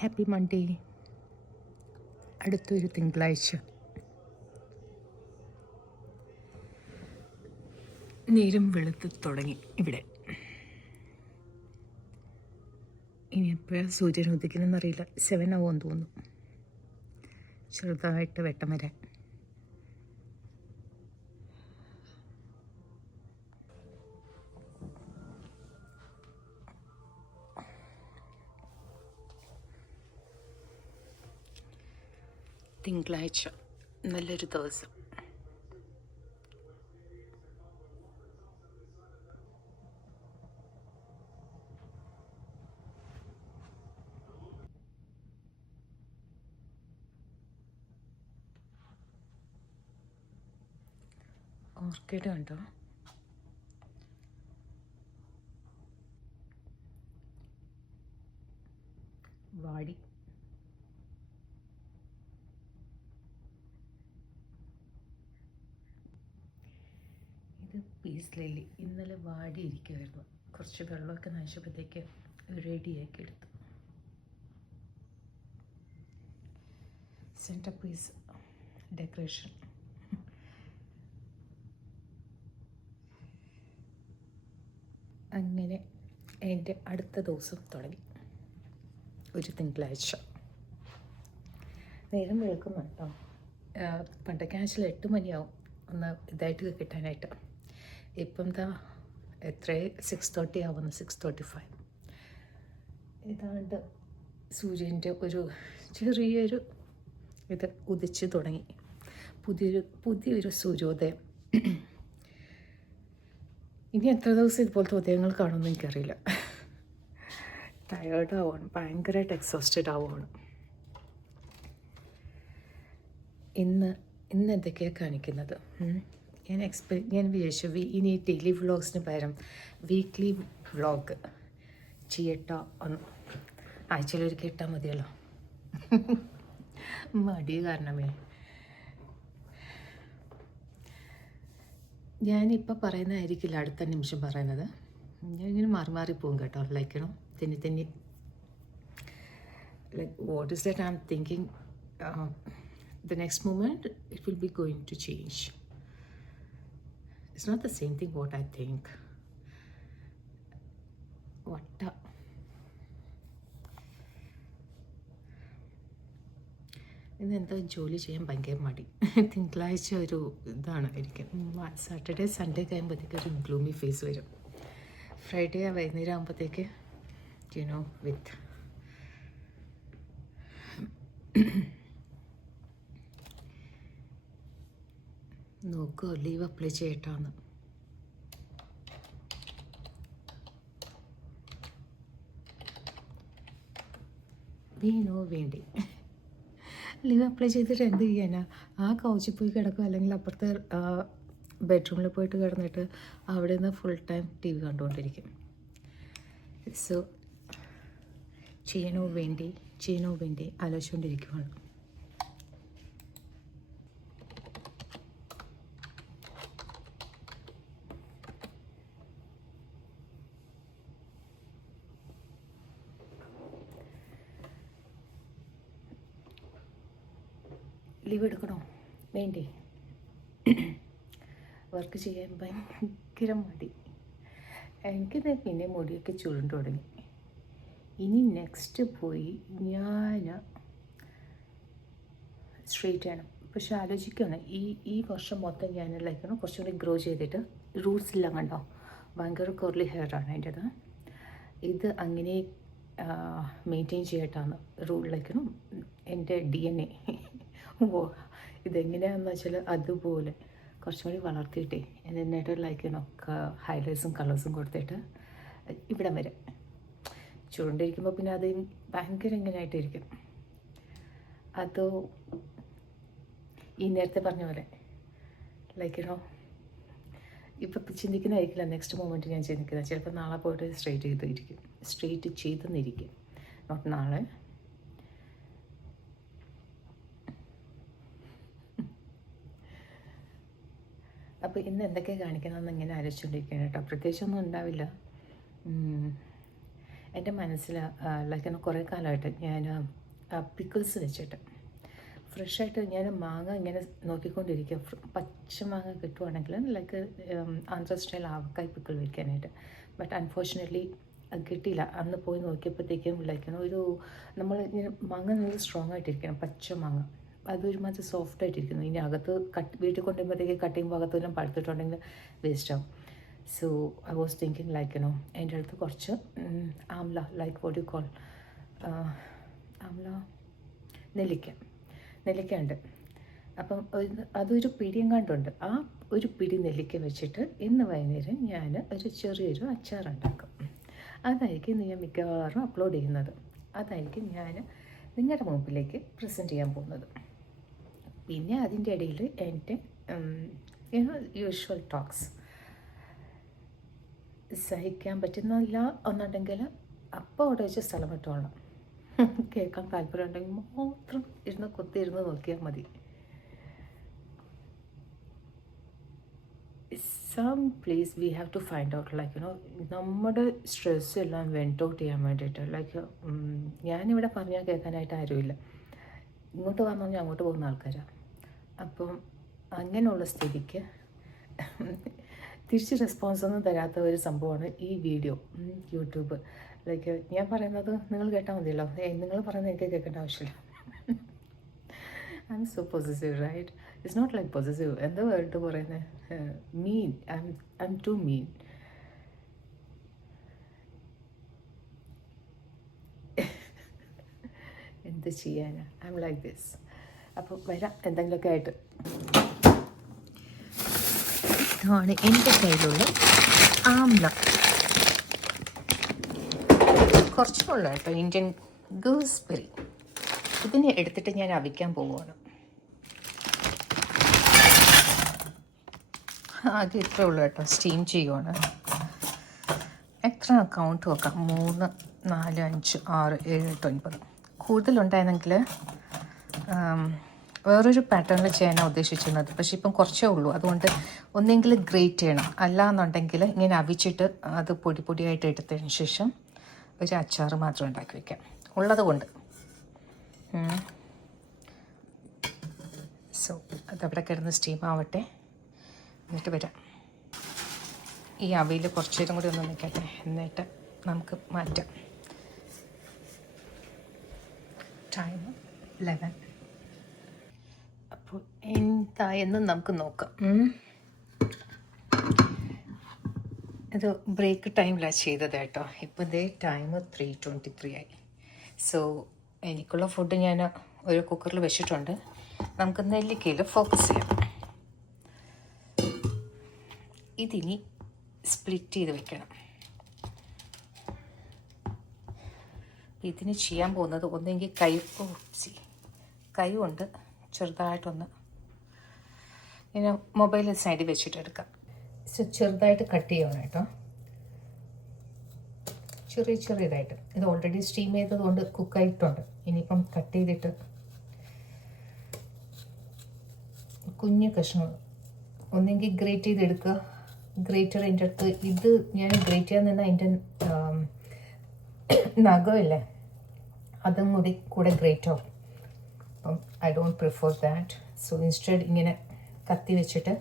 Happy Monday. അടുത്തൊരു തിങ്കളാഴ്ച. നേരം വെളുത്ത് തുടങ്ങി ഇവിടെ. ഇനി എപ്പോഴാണ് സൂര്യൻ ഉദിക്കണമെന്നറിയില്ല. 7 ആവുമെന്ന് തോന്നുന്നു. ചെറുതായിട്ട് വെട്ടം വരാൻ. തിങ്കളാഴ്ച നല്ലൊരു ദിവസം. ഓർക്കിഡ് കണ്ടോ? വാടി. ഇത് പീസ് ലില്ലി. ഇന്നലെ വാടിയിരിക്കുമായിരുന്നു. കുറച്ച് വെള്ളമൊക്കെ നനച്ചപ്പോഴത്തേക്ക് റെഡിയാക്കി എടുത്തു. Centre piece decoration. അങ്ങനെ എൻ്റെ അടുത്ത ദിവസം തുടങ്ങി. ഒരു തിങ്കളാഴ്ച. നേരം വെളുക്കുന്നു കേട്ടോ. പണ്ടൊക്കെ ആഴ്ചയിൽ 8 മണിയാവും ഒന്ന് ഇതായിട്ട് കിട്ടാനായിട്ട്. ഇപ്പം എന്താ എത്ര 6:30 ആവുന്നു. 6:35. ഏതാണ്ട് സൂര്യൻ്റെ ഒരു ചെറിയൊരു ഇത് ഉദിച്ച് തുടങ്ങി. പുതിയൊരു സൂര്യോദയം. ഇനി എത്ര ദിവസം ഇതുപോലത്തെ ഉദയങ്ങൾ കാണുമെന്ന് എനിക്കറിയില്ല. ടയേർഡ് ആവുകയാണ്, ഭയങ്കരമായിട്ട് എക്സോസ്റ്റഡ് ആവുകയാണ്. ഇന്ന് എന്തൊക്കെയാണ് കാണിക്കുന്നത്? ഞാൻ വിചാരിച്ചു ഇനി ഡെയിലി വ്ളോഗ്സിന് പകരം വീക്ക്ലി വ്ളോഗ് ചെയ്യട്ടോ. ആഴ്ചയിലൊരിക്കൽ ഇട്ടാൽ മതിയല്ലോ. മടി കാരണമേ. ഞാനിപ്പോൾ പറയുന്നതായിരിക്കില്ല അടുത്ത നിമിഷം പറയുന്നത്. ഞാനിങ്ങനെ മാറിപ്പോവും കേട്ടോ. ലൈക്കണം തെന്നി like what is that I'm thinking, the next moment it will be going to change. It's not the same thing what I think. ഇന്നെന്താ ജോലി ചെയ്യാൻ ഭയങ്കര മടി. തിങ്കളാഴ്ച ഒരു ഇതാണ് എനിക്ക്. സാറ്റർഡേ സൺഡേ കഴിയുമ്പോഴത്തേക്ക് ഒരു ഗ്ലൂമി ഫേസ് വരും. ഫ്രൈഡേ വൈകുന്നേരം ആകുമ്പോഴത്തേക്ക് വിത്ത് നോക്കൂ ലീവ് അപ്ലൈ ചെയ്യട്ടാന്ന്. വേണ്ടി ലീവ് അപ്ലൈ ചെയ്തിട്ട് എന്ത് ചെയ്യാനാ? ആ കൗച്ചിൽ പോയി കിടക്കും, അല്ലെങ്കിൽ അപ്പുറത്തെ ബെഡ്റൂമിൽ പോയിട്ട് കിടന്നിട്ട് അവിടെ നിന്ന് ഫുൾ ടൈം TV കണ്ടുകൊണ്ടിരിക്കും. സോ ചെയ്യണോ വേണ്ടി ആലോചിച്ചുകൊണ്ടിരിക്കുവാണ്. ലീവ് എടുക്കണോ വേണ്ടേ? വർക്ക് ചെയ്യാൻ ഭയങ്കര മടി. എനിക്കിത് പിന്നെ മുടിയൊക്കെ ചുരുണ്ട് തുടങ്ങി. ഇനി നെക്സ്റ്റ് പോയി ഞാൻ സ്ട്രെയിറ്റ് ചെയ്യണം. പക്ഷെ ആലോചിക്കുകയാണ് ഈ വർഷം മൊത്തം ഞാൻ ലൈക്കണം കുറച്ചും കൂടി ഗ്രോ ചെയ്തിട്ട് റൂട്ട്സ് എല്ലാം കണ്ടോ ഭയങ്കര കർലി ഹെയറാണ് എൻ്റേത്. ഇത് അങ്ങനെ മെയിൻറ്റെയിൻ ചെയ്യട്ടാണ് ലൈക്കണം എൻ്റെ DNA. ഇതെങ്ങനെയാണെന്ന് വെച്ചാൽ അതുപോലെ കുറച്ചും കൂടി വളർത്തിയിട്ടേ എന്നിട്ട് ലൈക്കണോ ഹൈലൈറ്റ്സും കളേഴ്സും കൊടുത്തിട്ട് ഇവിടം വരെ ചുരുണ്ടിരിക്കുമ്പോൾ പിന്നെ അത് ഭയങ്കര ഇങ്ങനെയായിട്ടിരിക്കും. അതോ ഈ നേരത്തെ പറഞ്ഞ പോലെ ലൈക്കണോ ഇപ്പം ചിന്തിക്കുന്നതായിരിക്കില്ല നെക്സ്റ്റ് മൊമെൻറ്റ് ഞാൻ ചിന്തിക്കുന്നത്. ചിലപ്പോൾ നാളെ പോയിട്ട് സ്ട്രെയിറ്റ് ചെയ്തെന്നിരിക്കും. നോട്ട് നാളെ. അപ്പോൾ ഇന്ന് എന്തൊക്കെയാണ് കാണിക്കണമെന്ന് ഇങ്ങനെ ആലോചിച്ചുകൊണ്ടിരിക്കുകയാണ് കേട്ടോ. പ്രത്യേകിച്ചൊന്നും ഉണ്ടാവില്ല. എൻ്റെ മനസ്സിൽ ലൈക്ക് കുറേ കാലമായിട്ട് ഞാൻ പിക്കിൾസ് വെച്ചിട്ട് ഫ്രഷായിട്ട് ഞാൻ മാങ്ങ ഇങ്ങനെ നോക്കിക്കൊണ്ടിരിക്കുക. പച്ച മാങ്ങ കിട്ടുവാണെങ്കിൽ like Andhra style avakaya pickle വയ്ക്കാനായിട്ട്. ബട്ട് അൺഫോർച്ചുനേറ്റ്ലി അത് കിട്ടിയില്ല. അന്ന് പോയി നോക്കിയപ്പോഴത്തേക്കും ലൈക്ക് ഒരു നമ്മൾ ഇങ്ങനെ മാങ്ങ നല്ല സ്ട്രോങ് ആയിട്ടിരിക്കണം, പച്ച മാങ്ങ അതൊരുമാതിരി സോഫ്റ്റ് ആയിട്ടിരിക്കുന്നു. ഇനി അകത്ത് വീട്ടിൽ കൊണ്ടുവരുമ്പോഴത്തേക്ക് കട്ട് ചെയ്യുമ്പോൾ അകത്തെല്ലാം പഴുത്തിട്ടുണ്ടെങ്കിൽ വേസ്റ്റ് ആവും. So I was thinking like എൻ്റെ അടുത്ത് കുറച്ച് amla like what you call amla നെല്ലിക്ക ഉണ്ട്. അപ്പം അതൊരു പിടിയും കണ്ടുണ്ട്. ആ ഒരു പിടി നെല്ലിക്ക വെച്ചിട്ട് ഇന്ന് വൈകുന്നേരം ഞാൻ ഒരു ചെറിയൊരു അച്ചാറുണ്ടാക്കും. അതായിരിക്കും ഞാൻ മിക്കവാറും അപ്ലോഡ് ചെയ്യുന്നത്. അതായിരിക്കും ഞാൻ നിങ്ങളുടെ മുമ്പിലേക്ക് പ്രസൻറ്റ് ചെയ്യാൻ പോകുന്നത്. പിന്നെ അതിൻ്റെ ഇടയിൽ എൻ്റെ യൂഷ്വൽ ടോക്സ് സഹിക്കാൻ പറ്റുന്നില്ല എന്നുണ്ടെങ്കിൽ അപ്പോൾ അവിടെ വെച്ച് സ്ഥലം വിട്ടോളാം. കേൾക്കാൻ താല്പര്യം ഉണ്ടെങ്കിൽ മാത്രം കുത്തിയിരുന്ന് നോക്കിയാൽ മതി. Some place we have to find out like നമ്മുടെ സ്ട്രെസ് എല്ലാം വെൻറ്റ് ഔട്ട് ചെയ്യാൻ വേണ്ടിയിട്ട്. ലൈക്ക് ഞാനിവിടെ പറഞ്ഞാൽ കേൾക്കാനായിട്ട് ആരുമില്ല. ഇങ്ങോട്ട് വന്നാൽ ഞാൻ അങ്ങോട്ട് പോകുന്ന ആൾക്കാരാണ്. അപ്പം അങ്ങനെയുള്ള സ്ഥിതിക്ക് തിരിച്ച് റെസ്പോൺസ് ഒന്നും തരാത്ത ഒരു സംഭവമാണ് ഈ വീഡിയോ, യൂട്യൂബ്. ലൈക്ക് ഞാൻ പറയുന്നത് നിങ്ങൾ കേട്ടാൽ മതിയല്ലോ. നിങ്ങൾ പറയുന്നത് എനിക്ക് കേൾക്കേണ്ട ആവശ്യമില്ല. I'm so possessive, right? It's not like possessive. എന്താ വേർഡ് പറയുന്നത്? Mean. I'm too mean. എന്ത് ചെയ്യാനാ? I'm like this. അപ്പോൾ വരാം എന്തെങ്കിലുമൊക്കെ ആയിട്ട്. ഇതാണ് എൻ്റെ കയ്യിലുള്ള ആംല. കുറച്ചുള്ള കേട്ടോ, ഇന്ത്യൻ ഗൂസ്ബെറി. ഇതിനെ എടുത്തിട്ട് ഞാൻ അവിക്കാൻ പോവുകയാണ്. ആദ്യം ഇത്രേ ഉള്ളൂ കേട്ടോ, സ്റ്റീം ചെയ്യുവാണ്. എത്ര കൗണ്ട് വെക്കാം? 3, 4, 5, 6, 7, 8, 9. കൂടുതലുണ്ടായിരുന്നെങ്കിൽ വേറൊരു പാറ്റേണിൽ ചെയ്യാനാണ് ഉദ്ദേശിച്ചിരുന്നത്. പക്ഷേ ഇപ്പം കുറച്ചേ ഉള്ളൂ. അതുകൊണ്ട് ഒന്നെങ്കിൽ ഗ്രേറ്റ് ചെയ്യണം, അല്ല എന്നുണ്ടെങ്കിൽ ഇങ്ങനെ അവിച്ചിട്ട് അത് പൊടിയായിട്ട് എടുത്തതിന് ശേഷം ഒരു അച്ചാർ മാത്രം ഉണ്ടാക്കി വയ്ക്കാം ഉള്ളത് കൊണ്ട്. സോ അതവിടെ കിടന്ന് സ്റ്റീം ആവട്ടെ, എന്നിട്ട് വരാം. ഈ അവിയിൽ കുറച്ച് നേരം കൂടി ഒന്ന് നിൽക്കട്ടെ, എന്നിട്ട് നമുക്ക് മാറ്റാം. ടൈം 11. അപ്പോൾ എന്തായെന്ന് നമുക്ക് നോക്കാം. ഇത് ബ്രേക്ക് ടൈമിലാണ് ചെയ്തത് കേട്ടോ. ഇപ്പോൾ ഇതേ ടൈം 3:23 ആയി. സോ എനിക്കുള്ള ഫുഡ് ഞാൻ ഒരു കുക്കറിൽ വെച്ചിട്ടുണ്ട്. നമുക്ക് നെല്ലിക്കയിൽ ഫോക്കസ് ചെയ്യാം. ഇതിനി സ്പ്ലിറ്റ് ചെയ്ത് വെക്കണം. ഇതിന് ചെയ്യാൻ പോകുന്നത് ഒന്നെങ്കിൽ കൈ കൊണ്ട് ചെറുതായിട്ടൊന്ന് ഇങ്ങനെ മൊബൈൽ സൈഡിൽ വെച്ചിട്ട് എടുക്കാം. ചെറുതായിട്ട് കട്ട് ചെയ്യണം കേട്ടോ, ചെറിയതായിട്ട്. ഇത് ഓൾറെഡി സ്റ്റീം ചെയ്തത് കൊണ്ട് കുക്കായിട്ടുണ്ട്. ഇനിയിപ്പം കട്ട് ചെയ്തിട്ട് കുഞ്ഞു കഷ്ണം ഒന്നെങ്കിൽ ഗ്രേറ്റ് ചെയ്തെടുക്കുക. ഗ്രേറ്റർ എൻ്റെ അടുത്ത് ഇത് ഞാൻ ഗ്രേറ്റ് ചെയ്യാൻ നിന്ന് അതിൻ്റെ നഖമില്ലേ അതും കൂടെ ഗ്രേറ്റ് ആവും. അപ്പം I don't prefer that. So instead ഇങ്ങനെ കത്തി വെച്ചിട്ട്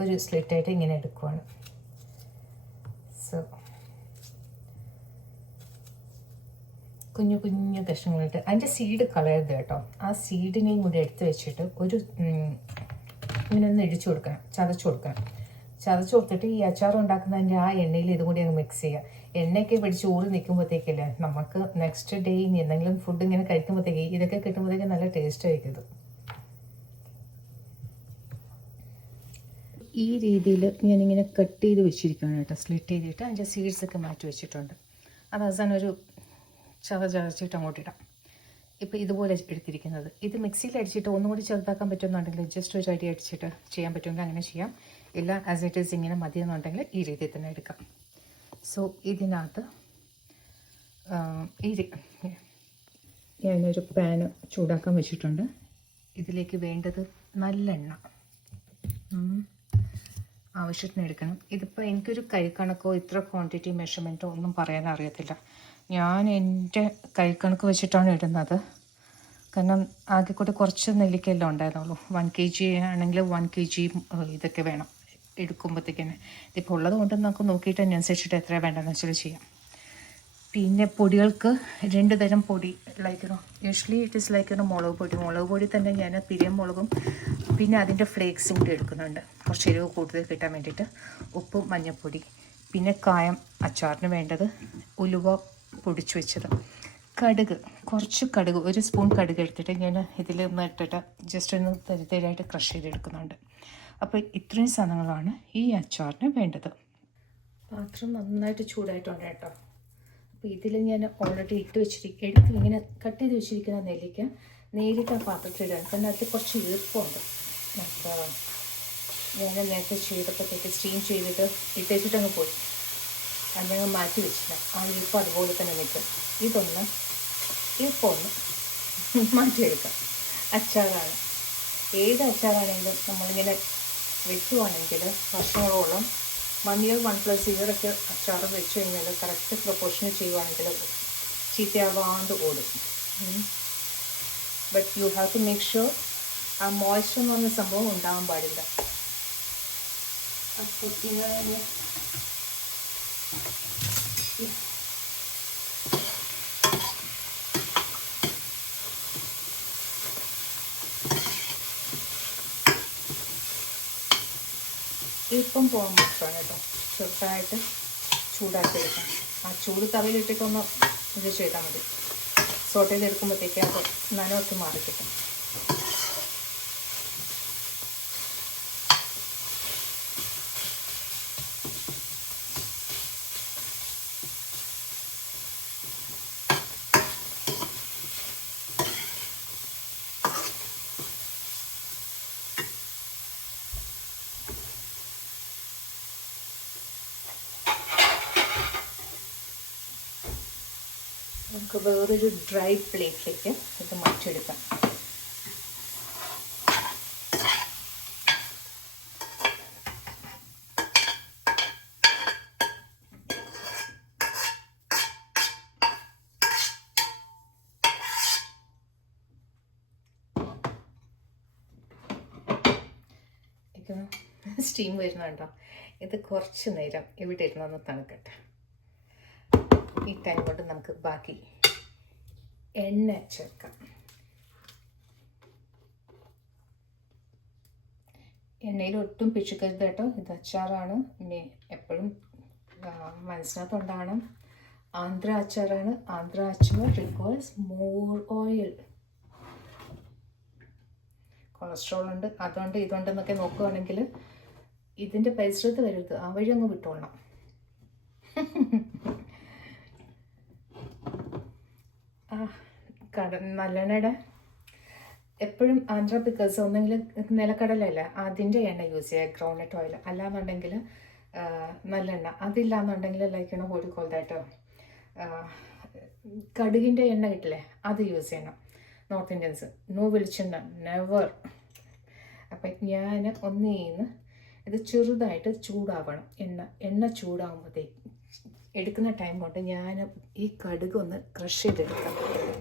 ഒരു സ്ലിറ്റായിട്ട് ഇങ്ങനെ എടുക്കുവാണ്. സോ കുഞ്ഞു കഷ്ണങ്ങളായിട്ട് അതിൻ്റെ സീഡ് കളയരുത് കേട്ടോ. ആ സീഡിനെയും കൂടി എടുത്ത് വെച്ചിട്ട് ഒരു ഇങ്ങനെ ഒന്ന് ഇടിച്ചു കൊടുക്കണം, ചതച്ചു കൊടുത്തിട്ട് ഈ അച്ചാർ ഉണ്ടാക്കുന്നതിൻ്റെ ആ എണ്ണയിൽ ഇതും കൂടി അങ്ങ് മിക്സ് ചെയ്യുക. എണ്ണയൊക്കെ പിടിച്ച് ഊറി നിൽക്കുമ്പോഴത്തേക്കല്ലേ നമുക്ക് നെക്സ്റ്റ് ഡേ ഇനി എന്തെങ്കിലും ഫുഡ് ഇങ്ങനെ കഴിക്കുമ്പോഴത്തേക്ക് ഇതൊക്കെ കിട്ടുമ്പോഴത്തേക്ക് നല്ല ടേസ്റ്റ് ആയിരിക്കും ഇത്. ഈ രീതിയിൽ ഞാനിങ്ങനെ കട്ട് ചെയ്ത് വെച്ചിരിക്കുകയാണ് കേട്ടോ, സ്ലിറ്റ് ചെയ്തിട്ട് അതിൻ്റെ സീഡ്സൊക്കെ മാറ്റി വെച്ചിട്ടുണ്ട്. അത് അവസാനം ഒരു ചതച്ചിട്ട് അങ്ങോട്ട് ഇടാം. ഇപ്പോൾ ഇതുപോലെ എടുത്തിരിക്കുന്നത് ഇത് മിക്സിയിൽ അടിച്ചിട്ട് ഒന്നും കൂടി ചെറുതാക്കാൻ പറ്റുമെന്നുണ്ടെങ്കിൽ ജസ്റ്റ് ഒരു അടി അടിച്ചിട്ട് ചെയ്യാൻ പറ്റുമെങ്കിൽ അങ്ങനെ ചെയ്യാം. ഇല്ല ആസ് ഇറ്റ് ഈസ് ഇങ്ങനെ മതിയെന്നുണ്ടെങ്കിൽ ഈ രീതിയിൽ തന്നെ എടുക്കാം. സോ ഇതിനകത്ത് ഞാനൊരു പാന് ചൂടാക്കാൻ വെച്ചിട്ടുണ്ട്. ഇതിലേക്ക് വേണ്ടത് നല്ലെണ്ണ ആവശ്യത്തിന് എടുക്കണം. ഇതിപ്പോൾ എനിക്കൊരു കൈ കണക്കോ ഇത്ര ക്വാണ്ടിറ്റി മെഷർമെൻറ്റോ ഒന്നും പറയാൻ അറിയത്തില്ല. ഞാൻ എൻ്റെ കൈക്കണക്ക് വെച്ചിട്ടാണ് ഇടുന്നത്. കാരണം ആകെ കൂടി കുറച്ച് നെല്ലിക്കയെല്ലാം ഉണ്ടായിരുന്നുള്ളൂ. 1 kg ആണെങ്കിൽ 1 kg ഇതൊക്കെ വേണം എടുക്കുമ്പോഴത്തേക്കന്നെ. ഇതിപ്പോൾ ഉള്ളത് കൊണ്ട് നമുക്ക് നോക്കിയിട്ട് അതിനനുസരിച്ചിട്ട് എത്ര വേണ്ടതെന്ന് വെച്ചാൽ ചെയ്യാം. പിന്നെ പൊടികൾക്ക് 2 തരം പൊടി യൂഷ്വലി ഇറ്റ് ഈസ് മുളക് പൊടി തന്നെ ഞാൻ പിരിയമുളകും പിന്നെ അതിൻ്റെ ഫ്ലേക്സും കൂടി എടുക്കുന്നുണ്ട്, കുറച്ച് എരിവ് കൂടുതൽ കിട്ടാൻ വേണ്ടിയിട്ട്. ഉപ്പും മഞ്ഞൾപ്പൊടി, പിന്നെ കായം അച്ചാറിന് വേണ്ടത്, ഉലുവ പൊടിച്ചു വെച്ചത്, കടുക്, കുറച്ച് കടുക്, 1 സ്പൂൺ കടുക് എടുത്തിട്ട് ഞാൻ ഇതിൽ ഒന്ന് ഇട്ടിട്ട് ജസ്റ്റ് ഒന്ന് തരിതരായിട്ട് ക്രഷ് ചെയ്തെടുക്കുന്നുണ്ട്. അപ്പോൾ ഇത്രയും സാധനങ്ങളാണ് ഈ അച്ചാറിന് വേണ്ടത്. പാത്രം നന്നായിട്ട് ചൂടായിട്ടുണ്ട് കേട്ടോ. അപ്പോൾ ഇതിൽ ഞാൻ ഓൾറെഡി എടുത്ത് ഇങ്ങനെ കട്ട് ചെയ്ത് വെച്ചിരിക്കുന്ന നെല്ലിക്ക നേരിട്ട് ആ പാത്രത്തിലിടാൻ, കാരണം അതിൽ കുറച്ച് ഈർപ്പമുണ്ട്. നമുക്ക് ഞാൻ നേരത്തെ ചെയ്തപ്പോഴത്തേക്ക് സ്റ്റീം ചെയ്തിട്ട് ഇട്ടേച്ചിട്ടങ്ങ് പോയി, അതിനങ്ങ് മാറ്റി വെച്ചില്ല. ആ ഈർപ്പം അതുപോലെ തന്നെ നിൽക്കും. ഈർപ്പമൊന്ന് മാറ്റിയെടുക്കാം. അച്ചാറാണ്, ഏത് അച്ചാറാണെങ്കിലും നമ്മളിങ്ങനെ വെക്കുവാണെങ്കിൽ വർഷങ്ങളോളം 1 year 1+ year ഒക്കെ അച്ചാർ വെച്ച് കഴിഞ്ഞാൽ കറക്റ്റ് പ്രൊപ്പോർഷനിൽ ചെയ്യുവാണെങ്കിൽ ചീത്തയാവാണ്ട് ഓടും. But you have to make sure ആ മോയ്സ്ചർ എന്ന് പറഞ്ഞ സംഭവം ഉണ്ടാകാൻ പാടില്ല. അപ്പോൾ ഇങ്ങനെ ഈർപ്പം പോകാൻ മാത്രമാണ് കേട്ടോ. ചെറുതായിട്ട് ചൂടാക്കി എടുക്കാം. ആ ചൂട് തവയിലിട്ടിട്ടൊന്ന് ഇത് ചെയ്താൽ മതി. സോട്ട് ചെയ്തെടുക്കുമ്പോഴത്തേക്ക് അത് നനവൊക്കെ മാറിക്കിട്ടും. നമുക്ക് വേറൊരു ഡ്രൈ പ്ലേറ്റിലേക്ക് ഇത് മാറ്റിയെടുക്കാം. സ്റ്റീം വരുന്നുണ്ടോ? ഇത് കുറച്ച് നേരം ഇവിടെ ഇരുന്നൊന്ന് തണുക്കട്ടെ. ഈ ടൈം കൊണ്ട് നമുക്ക് ബാക്കി എണ്ണ ചേർക്കാം. എണ്ണയിൽ ഒട്ടും പിച്ചുക്കരുത് കേട്ടോ. ഇത് അച്ചാറാണ്, എപ്പോഴും മനസ്സിനകത്തുണ്ടാകണം. ആന്ധ്ര അച്ചാറാണ്. ആന്ധ്ര അച്ചാർ റിക്വയർസ് മോർ ഓയിൽ. കൊളസ്ട്രോൾ ഉണ്ട്, അതുകൊണ്ട് ഇതുണ്ടെന്നൊക്കെ നോക്കുകയാണെങ്കിൽ ഇതിൻ്റെ പരിസരത്ത് വരരുത്, ആ വഴി അങ്ങ് വിട്ടോളണം. നല്ലെണ്ണയുടെ എപ്പോഴും ആന്ധ്ര പിക്കൽസ് ഒന്നെങ്കിൽ നിലക്കടലല്ല അതിൻ്റെ എണ്ണ യൂസ് ചെയ്യുക, ഗ്രൗണ്ട്നട്ട് ഓയിൽ. അല്ലാന്നുണ്ടെങ്കിൽ നല്ലെണ്ണ. അതില്ലാന്നുണ്ടെങ്കിൽ ലൈക്കണം ഓടിക്കൊള്ളതായിട്ടോ കടുകിൻ്റെ എണ്ണ കിട്ടില്ലേ, അത് യൂസ് ചെയ്യണം. നോർത്ത് ഇന്ത്യൻസ് നോ വെളിച്ചെണ്ണ, നെവർ. അപ്പം ഞാൻ ഒന്നീന്ന് ഇത് ചെറുതായിട്ട് ചൂടാവണം. എണ്ണ ചൂടാകുമ്പോഴത്തേക്ക് എടുക്കുന്ന ടൈം കൊണ്ട് ഞാൻ ഈ കടുക് ഒന്ന് ക്രഷ് ചെയ്തെടുക്കാം.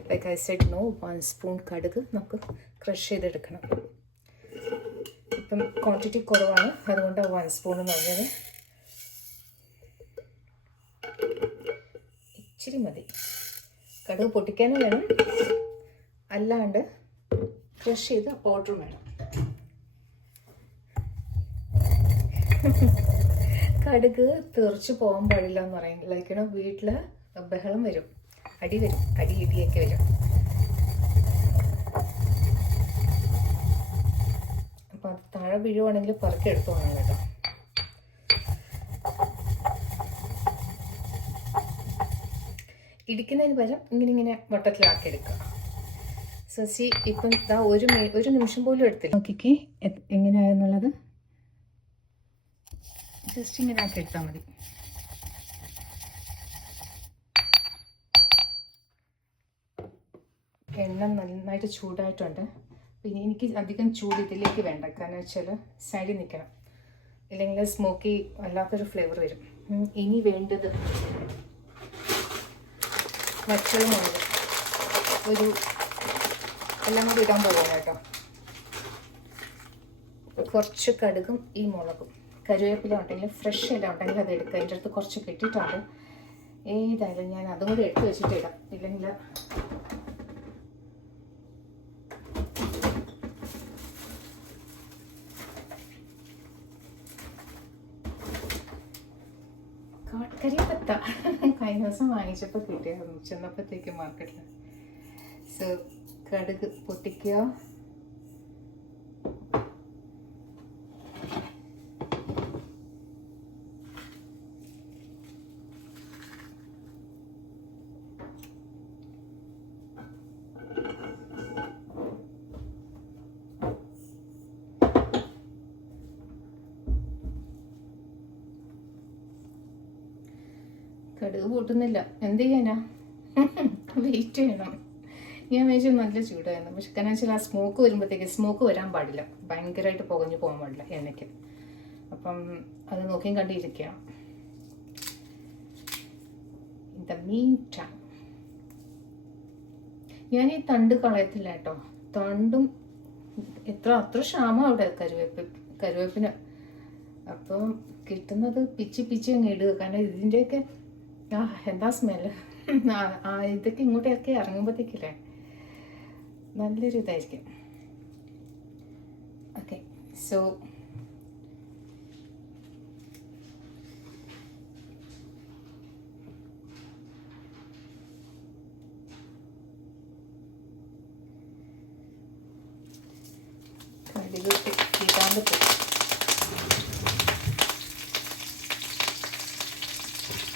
Like I said no 1 spoon കടുക് നമുക്ക് ക്രഷ് ചെയ്തെടുക്കണം. ഇപ്പം ക്വാണ്ടിറ്റി കുറവാണ്, അതുകൊണ്ട് 1 സ്പൂൺ എന്ന് പറഞ്ഞത്. ഇച്ചിരി മതി. കടുക് പൊട്ടിക്കാനും വേണം, അല്ലാണ്ട് ക്രഷ് ചെയ്ത് പൗഡറും വേണം. കടുക് തെറിച്ച് പോകാൻ പാടില്ല എന്ന് പറയും. ലൈക്കണം വീട്ടിൽ ബഹളം വരും, അടി ഇടിയൊക്കെ വരും. അപ്പം അത് താഴെ വീഴുവാണെങ്കിൽ പറക്കി എടുത്തു പോകണം കേട്ടോ. ഇടിക്കുന്നതിന് പകരം ഇങ്ങനെ വട്ടത്തിലാക്കി എടുക്കുക. സസി ഇപ്പം ഇതാ ഒരു നിമിഷം പോലും എടുത്തില്ല. നോക്കിക്കേ എങ്ങനെയായെന്നുള്ളത്. ജസ്റ്റ് ഇങ്ങനെ ആക്കി എടുത്താൽ മതി. എണ്ണ നന്നായിട്ട് ചൂടായിട്ടുണ്ട്. പിന്നെ എനിക്ക് അധികം ചൂട് ഇതിലേക്ക് വേണ്ട, കാരണം വെച്ചാൽ സൈഡിൽ നിൽക്കണം, ഇല്ലെങ്കിൽ സ്മോക്കി വല്ലാത്തൊരു ഫ്ലേവർ വരും. ഇനി വേണ്ടത് വറ്റൽമുളക് ഒരു എല്ലാം കൂടി ഇടാൻ പോകുന്നു കേട്ടോ. കുറച്ച് കടുകും ഈ മുളകും, കരുവേപ്പില ഉണ്ടെങ്കിൽ ഫ്രഷ് ഇല ഉണ്ടെങ്കിൽ അത് എടുക്കുക. എൻ്റെ അടുത്ത് കുറച്ച് കിട്ടിയിട്ടുണ്ട്. ഏതായാലും ഞാൻ അതും കൂടി എടുത്ത് വെച്ചിട്ട് ഇടാം, ഇല്ലെങ്കിൽ കരിയപ്പത്ത കഴിഞ്ഞ ദിവസം വാങ്ങിച്ചപ്പോൾ കിട്ടിയായിരുന്നു ചെന്നപ്പോഴത്തേക്ക് മാർക്കറ്റിൽ. സോ കടുക് പൊട്ടിക്കുക, കടുക് പൊട്ടുന്നില്ല, എന്ത് ചെയ്യാനാ, വെയിറ്റ് ചെയ്യണം. ഞാൻ വിചാരിച്ചു നല്ല ചൂടായിരുന്നു, പക്ഷെ കാരണം വെച്ചാൽ ആ സ്മോക്ക് വരുമ്പോഴത്തേക്ക്, സ്മോക്ക് വരാൻ പാടില്ല, ഭയങ്കരമായിട്ട് പുകഞ്ഞു പോകാൻ പാടില്ല എണ്ണയ്ക്ക്. അപ്പം അത് നോക്കിയും കണ്ടിരിക്കുകയാണ്. ഇൻ ദ മീൻ ടൈം ഞാൻ ഈ തണ്ട് കളയത്തില്ല കേട്ടോ. തണ്ടും അത്ര ക്ഷാമം അവിടെ കരുവേപ്പിന്. അപ്പം കിട്ടുന്നത് പിച്ചി അങ്ങ് ഇടുക. കാരണം ഇതിൻ്റെയൊക്കെ എന്താ സ്മെല്ല്, ഇതൊക്കെ ഇങ്ങോട്ടൊക്കെ ഇറങ്ങുമ്പോഴത്തേക്കില്ലേ നല്ലൊരു ഇതായിരിക്കും. ഓക്കെ, സോ കടുക് ഇടാണ്ട് പോകും.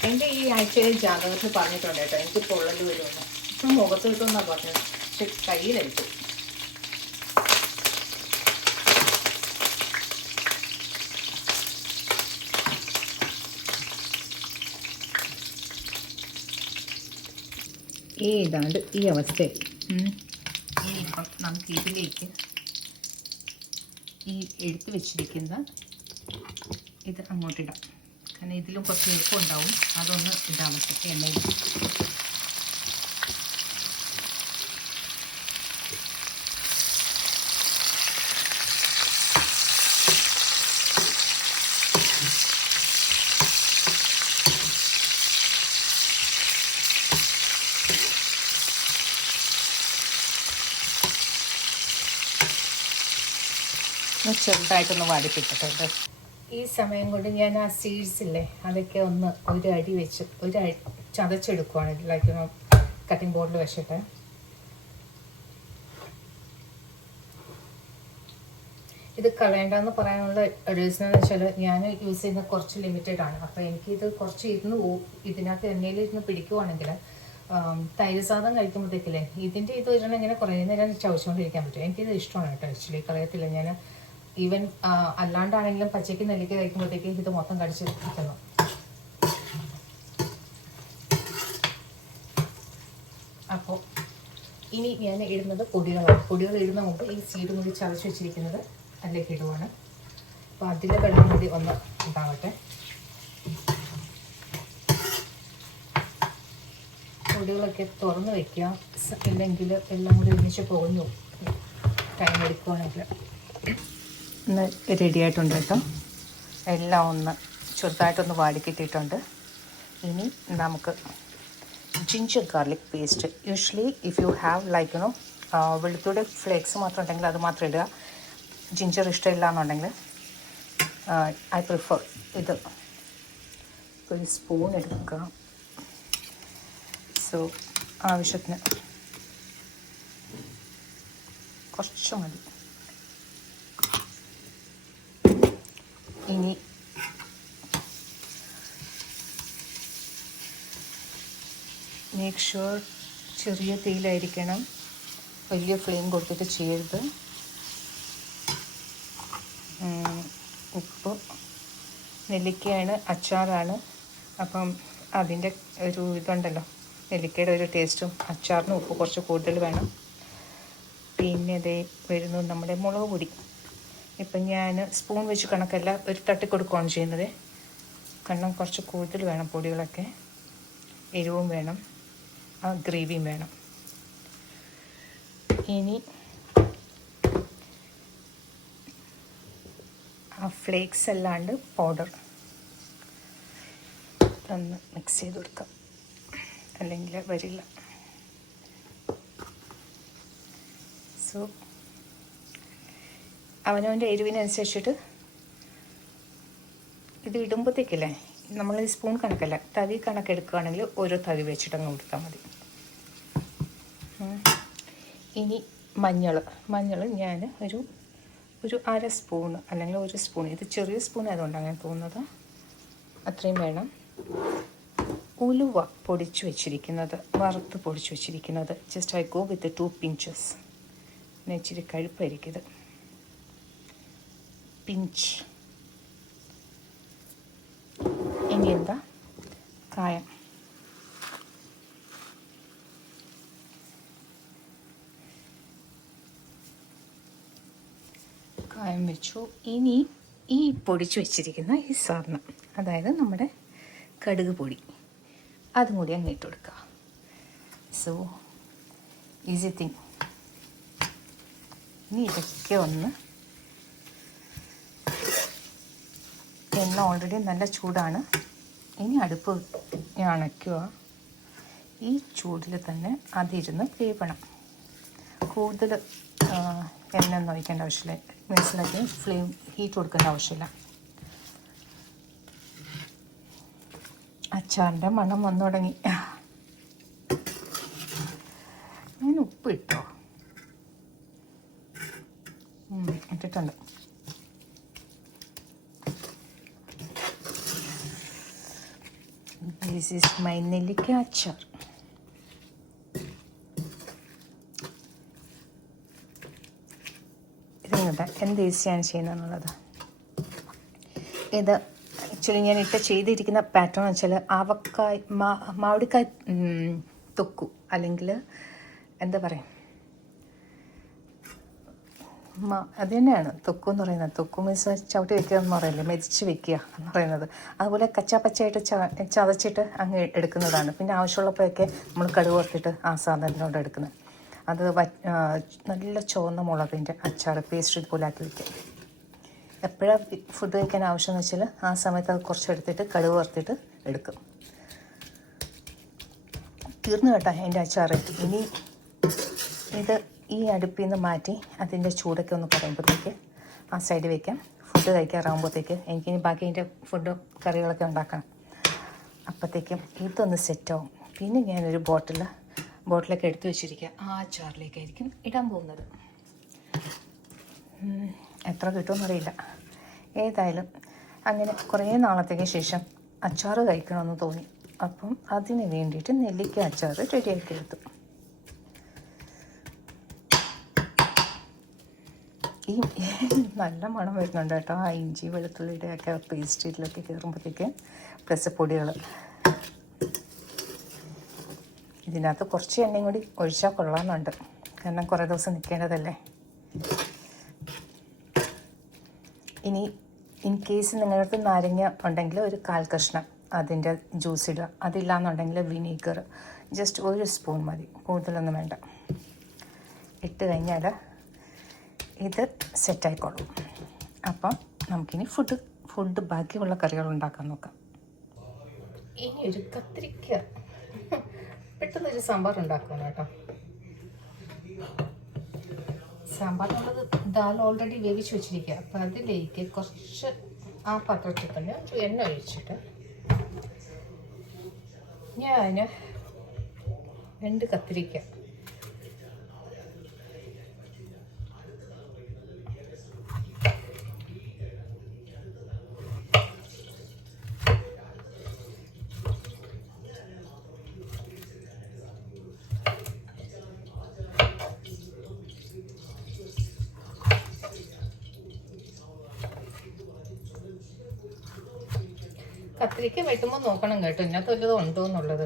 എൻ്റെ ഈ ആഴ്ചയിൽ ജാതകത്തിൽ പറഞ്ഞിട്ടുണ്ട് കേട്ടോ, എനിക്ക് പൊള്ളൽ വരുമെന്ന്. ഇപ്പം മുഖത്ത് കിട്ടുമെന്നാണ് പറഞ്ഞത്, പക്ഷെ കയ്യിലെടുത്തു. ഏതാണ്ട് ഈ അവസ്ഥ. ഇനിയിപ്പം നമുക്ക് ഇതിലേക്ക് ഈ എടുത്തു വെച്ചിരിക്കുന്ന ഇത് അങ്ങോട്ടിടാം. കാരണം ഇതിലും കുറച്ച് എളുപ്പം ഉണ്ടാവും, അതൊന്ന് ഇടാൻ പറ്റും എണ്ണയിൽ. ചെറുതായിട്ടൊന്ന് വാടിപ്പിട്ടിട്ടുണ്ട്. ഈ സമയം കൊണ്ട് ഞാൻ ആ സീഡ്സ് ഇല്ലേ അതൊക്കെ ഒന്ന് ഒരു അടി വെച്ച് ചതച്ചെടുക്കുവാണ് ഇതിലേക്ക് കട്ടിംഗ് ബോർഡിൽ വെച്ചിട്ട്. ഇത് കളയേണ്ടെന്ന് പറയാനുള്ള റീസൺ എന്ന് വെച്ചാൽ ഞാൻ യൂസ് ചെയ്യുന്ന കുറച്ച് ലിമിറ്റഡ് ആണ്. അപ്പോൾ എനിക്കിത് കുറച്ച് ഇതിനകത്ത് എണ്ണയിൽ പിടിക്കുവാണെങ്കിൽ തൈര് സാധനം കഴിക്കുമ്പോഴത്തേക്കില്ലേ ഇതിൻ്റെ ഇത് വരണം ഇങ്ങനെ കുറേ നേരം ചവച്ചുകൊണ്ടിരിക്കാൻ പറ്റും. എനിക്കിത് ഇഷ്ടമാണ് കേട്ടോ. ആക്ച്വലി കളയത്തില്ല ഞാൻ. ഈവൻ അല്ലാണ്ടാണെങ്കിലും പച്ചയ്ക്ക് നെല്ലിക്ക കഴിക്കുമ്പോഴത്തേക്ക് ഇത് മൊത്തം കടിച്ച് വെക്കുന്നു. അപ്പോൾ ഇനി ഞാൻ ഇടുന്നത് പൊടികൾ ഇടുന്ന മുമ്പ് ഈ സീഡ് കൂടി ചതച്ച് വെച്ചിരിക്കുന്നത് അതിലേക്ക് ഇടുവാണ്. അപ്പോൾ അതിലെ വെള്ളം കൂടി ഒന്ന് ഉണ്ടാവട്ടെ. പൊടികളൊക്കെ തുറന്ന് വയ്ക്കുക, ഇല്ലെങ്കിൽ എല്ലാം കൂടി ഒന്നിച്ച് പോകുന്നു ടൈം എടുക്കുകയാണെങ്കിൽ. ഒന്ന് റെഡി ആയിട്ടുണ്ട് കേട്ടോ. എല്ലാം ഒന്ന് ചെറുതായിട്ടൊന്ന് വാടിക്കിട്ടിട്ടുണ്ട്. ഇനി നമുക്ക് ginger garlic paste. Usually if you have like വെളുത്തുള്ളിയുടെ ഫ്ലേക്സ് മാത്രം ഉണ്ടെങ്കിൽ അത് മാത്രം ഇടുക. ജിഞ്ചർ ഇഷ്ടമില്ല എന്നുണ്ടെങ്കിൽ ഐ പ്രിഫർ ഇത്. ഒരു സ്പൂൺ എടുക്കുക. സോ ആവശ്യത്തിന് കുറച്ച് മതി. ഇനി മേക്ക് ഷുവർ ചെറിയ തീയിലായിരിക്കണം, വലിയ ഫ്ലെയിം കൊടുത്തിട്ട് ചെയ്യരുത്. ഉപ്പ്, നെല്ലിക്കയാണ്, അച്ചാറാണ്. അപ്പം അതിൻ്റെ ഒരു ഇതുണ്ടല്ലോ, നെല്ലിക്കയുടെ ഒരു ടേസ്റ്റും അച്ചാറിന് ഉപ്പ് കുറച്ച് കൂടുതൽ വേണം. പിന്നെ അതേ വരുന്നു നമ്മുടെ മുളക് പൊടി. ഇപ്പം ഞാൻ സ്പൂൺ വെച്ച് കണക്കല്ല, ഒരു തട്ടിക്കൊടുക്കുകയാണ് ചെയ്യുന്നത്. കാരണം കുറച്ച് കൂടുതൽ വേണം പൊടികളൊക്കെ, എരിവും വേണം. ആ ഗ്രേവിയും വേണം. ഇനി ആ ഫ്ലേക്സ് അല്ലാണ്ട് പൗഡർ ഒന്ന് മിക്സ് ചെയ്ത് കൊടുക്കാം, അല്ലെങ്കിൽ വരില്ല. സോ അവനവൻ്റെ എരിവിനനുസരിച്ചിട്ട് ഇത് ഇടുമ്പോഴത്തേക്കല്ലേ, നമ്മൾ ഈ സ്പൂൺ കണക്കല്ല, തവി കണക്കെടുക്കുകയാണെങ്കിൽ ഓരോ തവി വെച്ചിട്ടങ്ങ് കൊടുത്താൽ മതി. ഇനി മഞ്ഞൾ ഞാൻ ഒരു അര സ്പൂണ് അല്ലെങ്കിൽ 1 സ്പൂൺ, ഇത് ചെറിയ സ്പൂൺ ആയതുകൊണ്ട് അങ്ങനെ തോന്നുന്നത്, അത്രയും വേണം. ഉലുവ പൊടിച്ചു വെച്ചിരിക്കുന്നത്, വറുത്ത് പൊടിച്ചു വെച്ചിരിക്കുന്നത്, just I go with 2 pinches. പിന്നെ ഇച്ചിരി കഴുപ്പായിരിക്കും ഇത്, പിഞ്ച്. ഇനി എന്താ, കായം. കായം വെച്ചു. ഇനി ഈ പൊടിച്ചു വെച്ചിരിക്കുന്ന ഈ സാധനം, അതായത് നമ്മുടെ കടുക് പൊടി, അതും കൂടി അങ്ങ് ഇട്ട് കൊടുക്കുക. So easy thing. ഇനി ഇതൊക്കെ ഒന്ന്, എണ്ണ ഓൾറെഡി നല്ല ചൂടാണ്. ഇനി അടുപ്പ് അണയ്ക്കുക. ഈ ചൂടിൽ തന്നെ അതിരുന്ന് വേവണം. കൂടുതൽ എണ്ണ ഒന്നും ഒഴിക്കേണ്ട ആവശ്യമില്ല, മനസ്സിലാക്കി ഫ്ലെയിം ഹീറ്റ് കൊടുക്കേണ്ട ആവശ്യമില്ല. അച്ചാറിൻ്റെ മണം വന്നു തുടങ്ങി. ഞാൻ ഉപ്പ് ഇട്ടോ, ഇട്ടിട്ടുണ്ട്. ദിസ് ഈസ് മൈ നെല്ലിക്ക അച്ചാർ. ഇതുകൊണ്ട് എന്ത് ഈസിയാണ് ചെയ്യുന്നതെന്നുള്ളത്. ഇത് ആക്ച്വലി ഞാൻ ചെയ്തിരിക്കുന്ന പാറ്റേൺ എന്ന് വെച്ചാൽ ആവക്കായ് മാവിടിക്കായ് തൊക്കു, അല്ലെങ്കിൽ എന്താ പറയുക, അത് തന്നെയാണ് തൊക്കു എന്ന് പറയുന്നത്. തൊക്കു മീൻസ് ചവിട്ടി വെക്കുക എന്ന് പറയില്ലേ, മെതിച്ച് വെക്കുക എന്ന് പറയുന്നത്. അതുപോലെ കച്ചാപ്പച്ചയായിട്ട് ചതച്ചിട്ട് അങ്ങ് എടുക്കുന്നതാണ്. പിന്നെ ആവശ്യമുള്ളപ്പോഴൊക്കെ നമ്മൾ കടുക് വറുത്തിട്ട് ആ സാധനത്തിനോട് എടുക്കുന്നത്. അത് നല്ല ചുവന്ന മുളകിൻ്റെ അച്ചാർ പേസ്റ്റ് ഇതുപോലെ ആക്കി വയ്ക്കുക. എപ്പോഴാണ് ഫുഡ് കഴിക്കാൻ ആവശ്യമെന്ന് വെച്ചാൽ ആ സമയത്ത് അത് കുറച്ചെടുത്തിട്ട് കടുക് വറുത്തിട്ട് എടുക്കും. തീർന്നു കേട്ടോ എൻ്റെ അച്ചാർ. ഇനി ഇത് ഈ അടുപ്പിൽ നിന്ന് മാറ്റി അതിൻ്റെ ചൂടൊക്കെ ഒന്ന് പറയുമ്പോഴത്തേക്ക് ആ സൈഡ് വയ്ക്കാം. ഫുഡ് കഴിക്കാറാകുമ്പോഴത്തേക്ക് എനിക്കിനി ബാക്കി അതിൻ്റെ ഫുഡ് കറികളൊക്കെ ഉണ്ടാക്കണം. അപ്പോഴത്തേക്കും ഇതൊന്ന് സെറ്റാവും. പിന്നെ ഞാനൊരു ബോട്ടിലൊക്കെ എടുത്തു വെച്ചിരിക്കുക. ആ അച്ചാറിലേക്കായിരിക്കും ഇടാൻ പോകുന്നത്. എത്ര കിട്ടുമെന്നറിയില്ല. ഏതായാലും അങ്ങനെ കുറേ നാളത്തേക്ക് ശേഷം അച്ചാർ കഴിക്കണമെന്ന് തോന്നി. അപ്പം അതിന് വേണ്ടിയിട്ട് നെല്ലിക്ക അച്ചാർ റെഡിയാക്കി എടുത്തു. ഈ നല്ല മണം വരുന്നുണ്ട് കേട്ടോ, ആ ഇഞ്ചി വെളുത്തുള്ളിയുടെ ഒക്കെ പേസ്റ്റിലൊക്കെ കയറുമ്പോഴത്തേക്ക്. പ്ലസ് പൊടികൾ ഇതിനകത്ത് കുറച്ച് എണ്ണയും കൂടി ഒഴിച്ചാൽ കൊള്ളാമെന്നുണ്ട്, കാരണം കുറേ ദിവസം നിൽക്കേണ്ടതല്ലേ. ഇനി ഇൻ കേസ് നിങ്ങളുടെ അടുത്ത് നാരങ്ങ ഉണ്ടെങ്കിൽ ഒരു 1/4 കഷ്ണം അതിൻ്റെ ജ്യൂസ് ഇടുക. അതില്ലാന്നുണ്ടെങ്കിൽ വിനീഗർ ജസ്റ്റ് 1 സ്പൂൺ മതി, കൂടുതലൊന്നും വേണ്ട. ഇട്ട് കഴിഞ്ഞാൽ ഇത് സെറ്റായിക്കോളും. അപ്പം നമുക്കിനി ഫുഡ് ബാക്കിയുള്ള കറികൾ ഉണ്ടാക്കാൻ നോക്കാം. ഇനി ഒരു കത്തിരിക്ക, പെട്ടെന്നൊരു സാമ്പാർ ഉണ്ടാക്കണം കേട്ടോ. സാമ്പാറിനുള്ളത് ദാൽ ഓൾറെഡി വേവിച്ച് വെച്ചിരിക്കുക. അപ്പം അതിലേക്ക് കുറച്ച് ആ പാത്രത്തിൽ തന്നെ എണ്ണ ഒഴിച്ചിട്ട് ഞാൻ 2 കത്തിരിക്ക കത്തിരിക്ക വെട്ടുമ്പോൾ നോക്കണം കേട്ടോ, ഇതിനകത്ത് വല്ലതും ഉണ്ടോ എന്നുള്ളത്.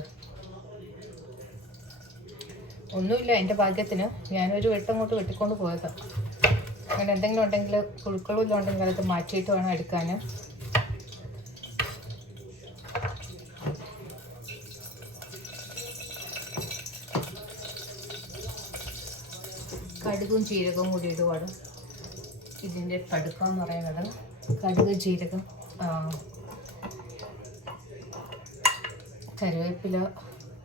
ഒന്നുമില്ല, എൻ്റെ ഭാഗ്യത്തിന് ഞാനൊരു വെട്ടങ്ങോട്ട് വെട്ടിക്കൊണ്ട് പോയതാണ്. അങ്ങനെ എന്തെങ്കിലും ഉണ്ടെങ്കിൽ പുഴുക്കളും ഉണ്ടെങ്കിൽ അതൊക്കെ മാറ്റിയിട്ട് വേണം എടുക്കാൻ. കടുകും ജീരകവും കൂടി ഇടുവാണ്. ഇതിൻ്റെ കടുക്കം എന്ന് പറയുന്നത് കടുക്, ജീരകം, കറിവേപ്പില,